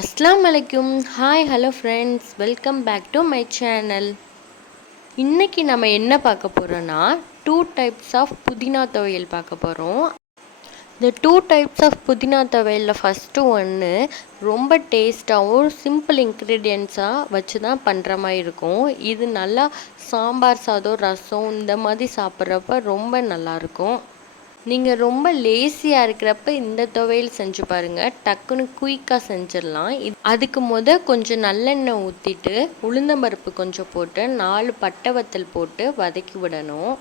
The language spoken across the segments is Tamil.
அஸ்ஸலாமு அலைக்கும். Hi hello friends, welcome back to my channel. இன்றைக்கி நம்ம என்ன பார்க்க போகிறோன்னா, 2 டைப்ஸ் ஆஃப் புதினா துவையல் பார்க்க போகிறோம். இந்த 2 டைப்ஸ் ஆஃப் புதினா துவையலில் ஃபஸ்ட்டு ஒன்று ரொம்ப டேஸ்ட்டாகவும் சிம்பிள் இன்க்ரீடியன்ட்ஸாக வச்சு தான் பண்ணுற மாதிரி இருக்கும். இது நல்லா சாம்பார் சாதம், ரசம் இந்த மாதிரி சாப்பிட்றப்ப ரொம்ப நல்லாயிருக்கும். நீங்கள் ரொம்ப லேசியாக இருக்கிறப்ப இந்த துவையல் செஞ்சு பாருங்கள், டக்குன்னு குயிக்காக செஞ்சிடலாம். அதுக்கு கொஞ்சம் நல்லெண்ணெய் ஊற்றிட்டு உளுந்தம்பருப்பு கொஞ்சம் போட்டு 4 பட்டை வத்தல் போட்டு வதக்கி விடணும்.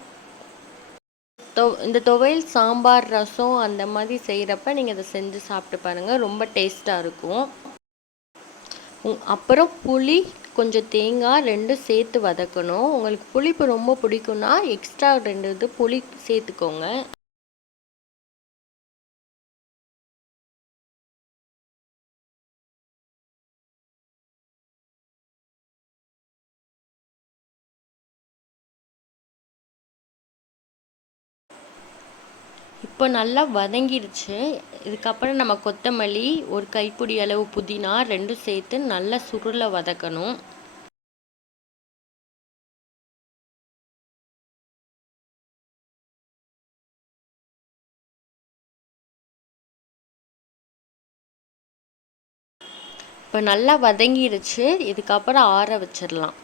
இந்த துவையல் சாம்பார் ரசம் அந்த மாதிரி செய்கிறப்ப நீங்கள் இதை செஞ்சு சாப்பிட்டு பாருங்கள், ரொம்ப டேஸ்ட்டாக இருக்கும். அப்புறம் புளி கொஞ்சம் தேங்காய் 2 சேர்த்து வதக்கணும். உங்களுக்கு புளிப்பு ரொம்ப பிடிக்கும்னா எக்ஸ்ட்ரா 2 இது புளி சேர்த்துக்கோங்க. இப்போ நல்லா வதங்கிடுச்சு. இதுக்கப்புறம் நம்ம கொத்தமல்லி, ஒரு கைப்பிடி அளவு புதினா 2 சேர்த்து நல்லா சுருள வதக்கணும். இப்போ நல்லா வதங்கிடுச்சு. இதுக்கப்புறம் ஆற வச்சிடலாம்.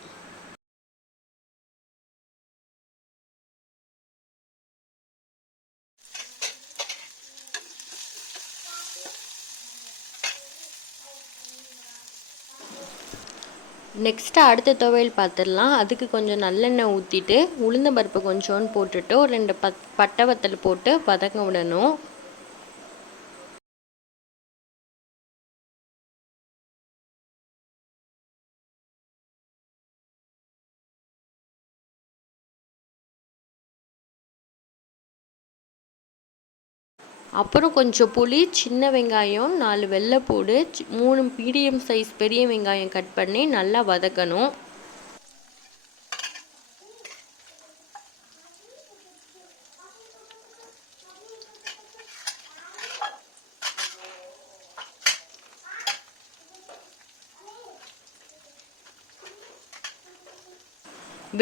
நெக்ஸ்ட்டு அடுத்த துவையல் பார்த்துடலாம். அதுக்கு கொஞ்சம் நல்லெண்ணெய் ஊற்றிட்டு உளுந்தம்பருப்பு கொஞ்சோன்னு போட்டுட்டு ஒரு 2 பட்டை வத்தல் போட்டு வதங்க விடணும். அப்புறம் கொஞ்சம் புளி, சின்ன வெங்காயம், 4 வெள்ளைப்பூடு, 3 மீடியம் சைஸ் பெரிய வெங்காயம் கட் பண்ணி நல்லா வதக்கணும்.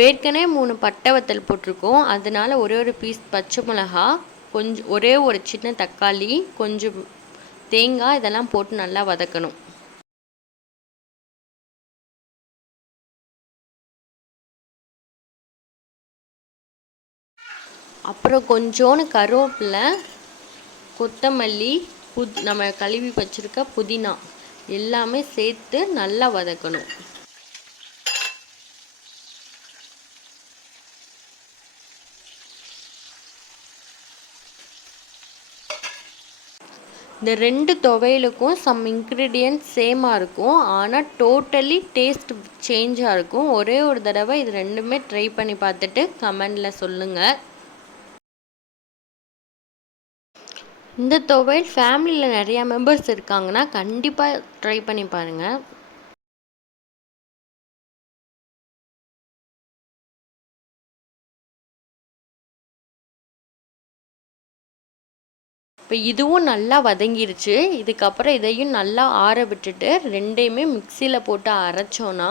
ஏற்கனவே 3 பட்டை வத்தல் போட்டிருக்கோம், அதனால ஒரு பீஸ் பச்சை மிளகா, கொஞ்சம் ஒரு சின்ன தக்காளி, கொஞ்சம் தேங்காய் இதெல்லாம் போட்டு நல்லா வதக்கணும். அப்புறம் கொஞ்சோன்னு கருவேப்பிலை, கொத்தமல்லி, நம்ம கழுவி வச்சுருக்க புதினா எல்லாமே சேர்த்து நல்லா வதக்கணும். இந்த 2 துவையலுக்கும் சம் இன்க்ரீடியன்ட்ஸ் சேமாக இருக்கும், ஆனால் டோட்டலி டேஸ்ட் சேஞ்சாக இருக்கும். ஒரே ஒரு தடவை இது ரெண்டுமே ட்ரை பண்ணி பார்த்துட்டு கமெண்டில் சொல்லுங்கள். இந்த துவையல் ஃபேமிலியில் நிறையா மெம்பர்ஸ் இருக்காங்கன்னா கண்டிப்பாக ட்ரை பண்ணி பாருங்கள். இப்போ இதுவும் நல்லா வதங்கிருச்சு. இதுக்கப்புறம் இதையும் நல்லா ஆற விட்டுட்டு 2யுமே மிக்சியில் போட்டு அரைச்சோன்னா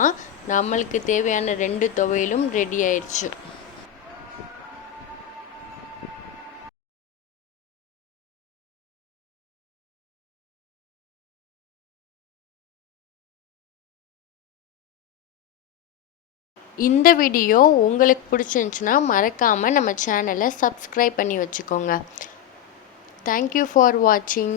நம்மளுக்கு தேவையான 2 துவையலும் ரெடி ஆயிடுச்சு. இந்த வீடியோ உங்களுக்கு பிடிச்சிருந்துச்சுன்னா மறக்காமல் நம்ம சேனலை சப்ஸ்கிரைப் பண்ணி வச்சுக்கோங்க. தேங்க்யூ ஃபார் வாட்சிங்.